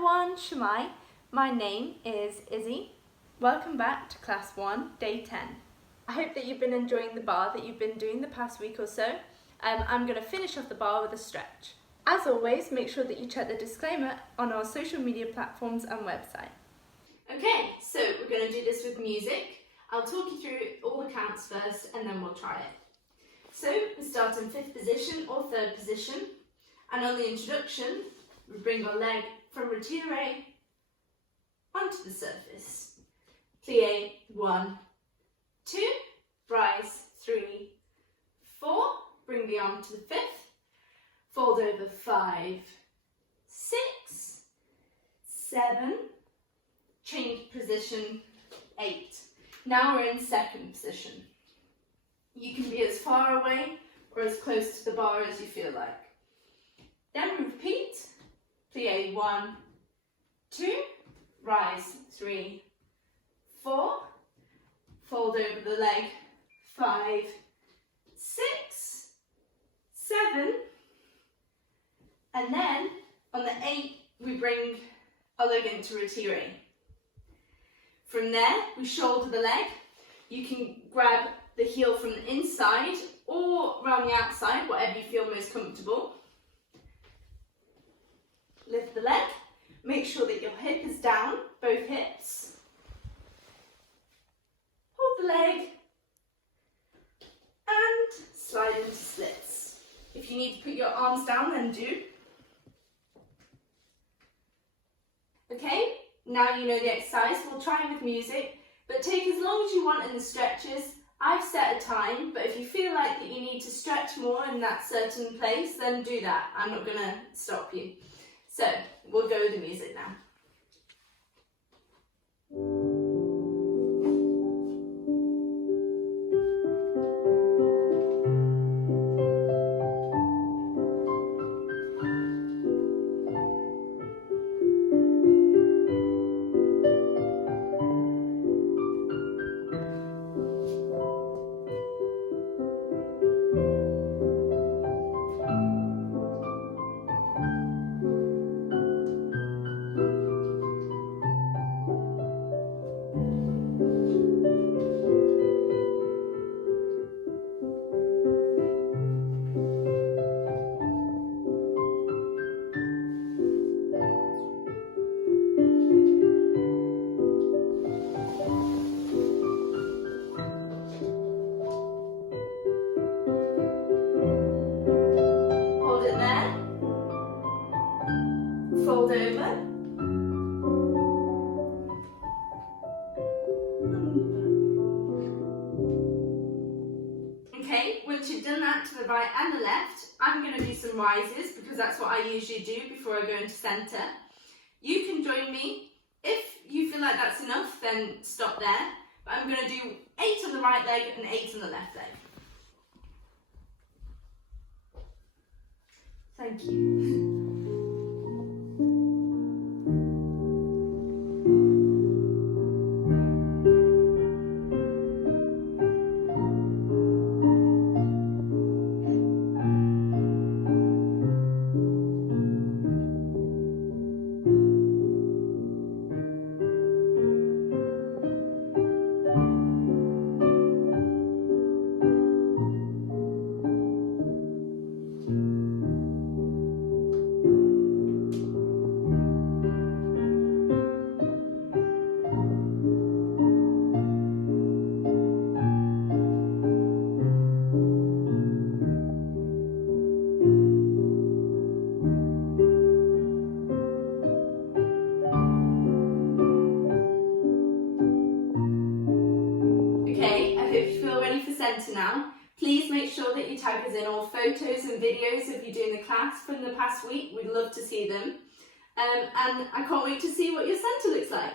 everyone, Shemai. My name is Izzy. Welcome back to Class 1, Day 10. I hope that you've been enjoying the bar that you've been doing the past week or so. I'm going to finish off the bar with a stretch. As always, make sure that you check the disclaimer on our social media platforms and website. Okay, so we're going to do this with music. I'll talk you through all the counts first and then we'll try it. So we start in 5th position or 3rd position, and on the introduction we bring our leg from retire onto the surface. Plie 1, 2, rise 3, 4, bring the arm to the 5th, fold over 5, 6, 7, change position 8. Now we're in 2nd position. You can be as far away or as close to the bar as you feel like. Then we repeat, plie 1, 2, rise 3, 4, fold over the leg 5, 6, 7, and then on the 8 we bring our leg into retire. From there we shoulder the leg. You can grab the heel from the inside or around the outside, whatever you feel most comfortable. Lift the leg, make sure that your hip is down, both hips. Hold the leg and slide into splits. If you need to put your arms down, then do. Okay, now you know the exercise. We'll try it with music, but take as long as you want in the stretches. I've set a time, but if you feel like that you need to stretch more in that certain place, then do that. I'm not going to stop you. So, we'll go with the music now. Fold over. Okay, once you've done that to the right and the left, I'm going to do some rises because that's what I usually do before I go into centre. You can join me. If you feel like that's enough, then stop there. But I'm going to do 8 on the right leg and 8 on the left leg. Thank you. Centre now. Please make sure that you tag us in all photos and videos of you doing the class from the past week. We'd love to see them. And I can't wait to see what your centre looks like.